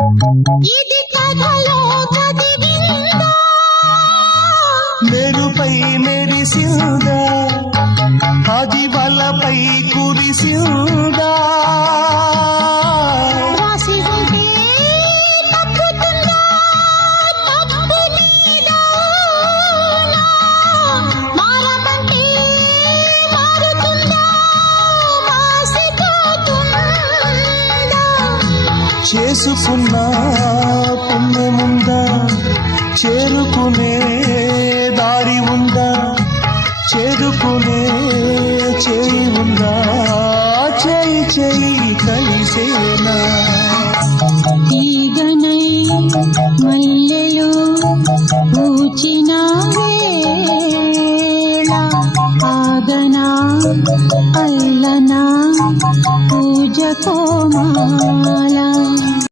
ఇది కథలో చదివిందా మెరుపై మెరిసిందా అది వలపై కురిసిందా రాసి ఉంటే తప్పుతుందా తప్పు నీదా మారమంటే మారుతుందా మాసిపోతుందా చేసుకున్న పుణ్యముందా చేరుకునే దారి ఉందా చేరుకునే చేయి ఉందా